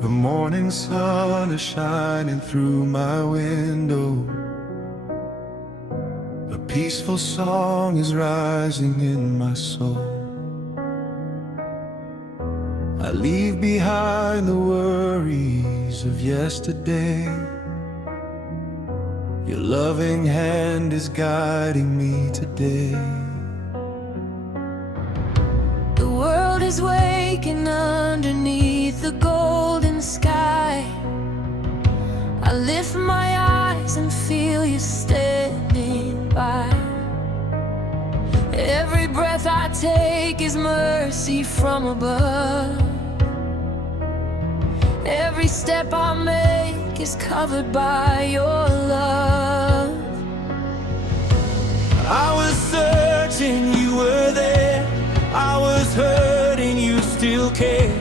The morning sun is shining through my window. A peaceful song is rising in my soul. I leave behind the worries of yesterday. Your loving hand is guiding me today. The world is waking underneath the golden sky. I lift my eyes and feel you standing by. Every breath I take is mercy from above. Every step I make is covered by your love. I was searching, you were there. I was hurting, you still care.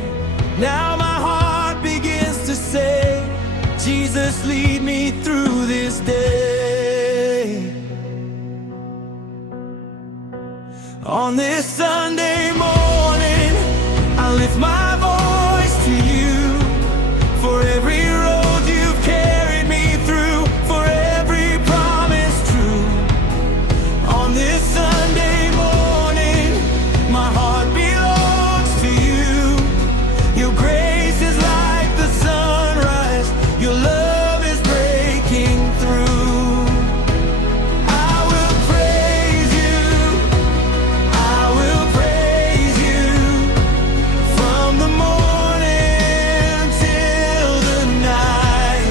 Now my heart begins to say, Jesus, lead me through this day. On this Sunday morning, I lift my voice to you. For every road you've carried me through, for every promise true. On this Sunday morning, my heart belongs to you. Your grace is like the sunrise, your love is breaking through. I will praise you, I will praise you, from the morning till the night.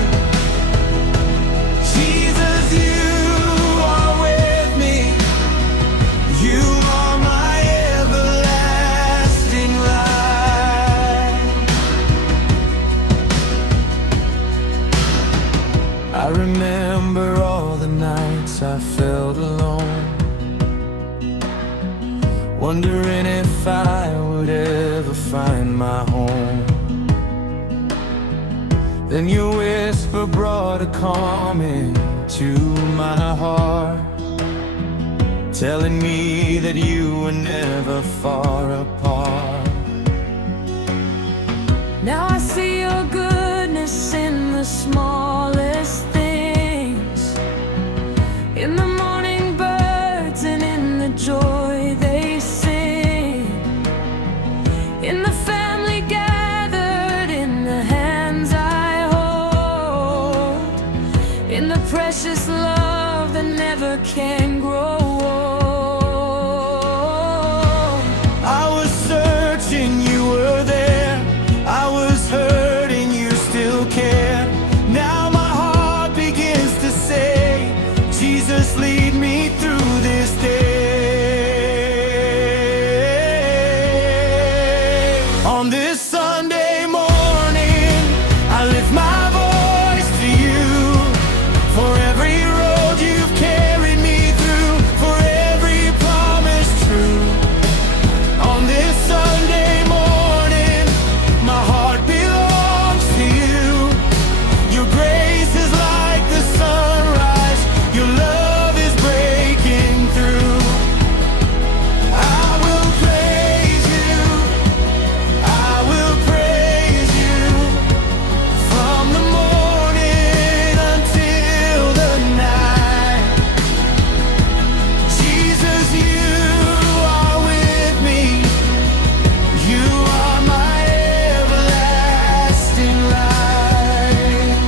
Jesus, you are with me, you are my everlasting light. I remember all the nights I felt alone, wondering if I would ever find my home. Then your whisper brought a calm into my heart, telling me that you were never far apart. Now I see your goodness in the smallest things, in the morning birds and in the joy they sing, in the family gathered, in the hands I hold, in the precious love that never can grow old. I was searching, you were there. I was hurting, you still care. Now my heart begins to say, Jesus, lead me through this day. On this Sunday morning, I lift my voice to you. For every road you've carried me through, for every promise true. On this Sunday morning, my heart belongs to you. Your grace is like the sunrise, your love is breaking through. I will praise you, I will praise you, from the morning until the night. Jesus, you are with me, you are my everlasting light.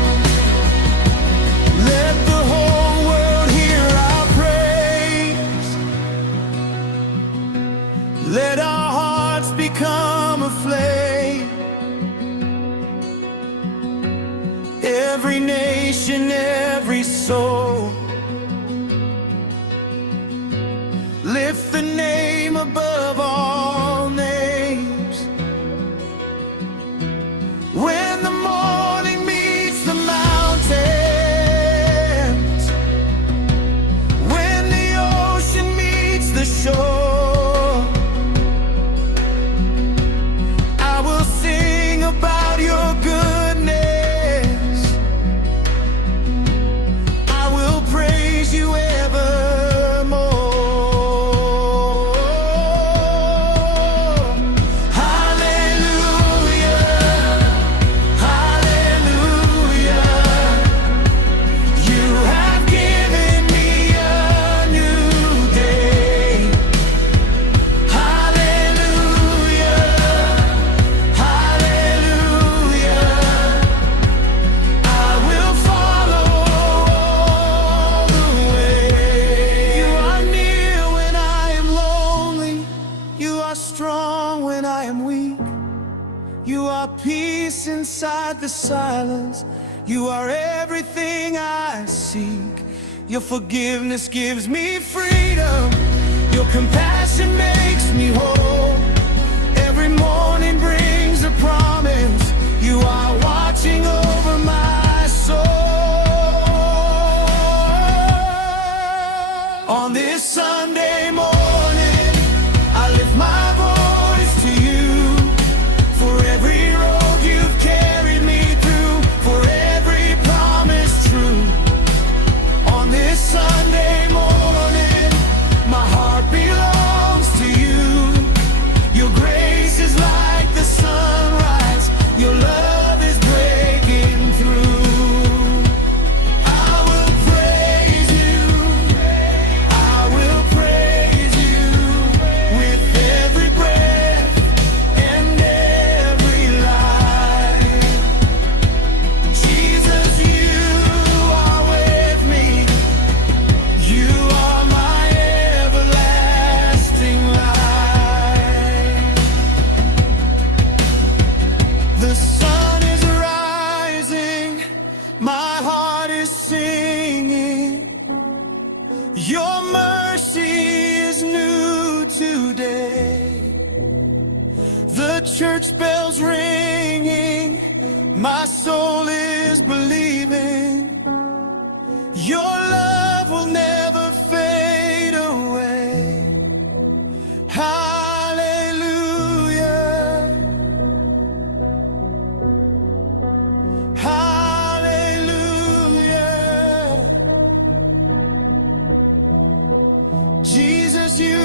Let the whole world hear our praise. Let our hearts become a flame. Every nation, every soul, lift the name above all names. When the morning meets the mountains, when the ocean meets the shore, I will sing about your goodness. I will praise you evermore. peace inside the silence. You are everything I seek. Your forgiveness gives me freedom. Your compassion makes me whole. Every morning brings a promise. You are watching over my soul. On this Sunday morning, I lift my voice to you. For every road you've carried me through, for every promise true. On this Sunday morning, my heart belongs to you. Your grace is like the sunrise. Your love is breaking through. I will praise you. I will praise you with every breath and every life. Jesus, you are with me. You are my everlasting light. The sun is rising, my heart is singing. Your mercy is new today. The church bells ringing, my soul is believing. Your love will never fade away. Hallelujah. Hallelujah. Jesus, you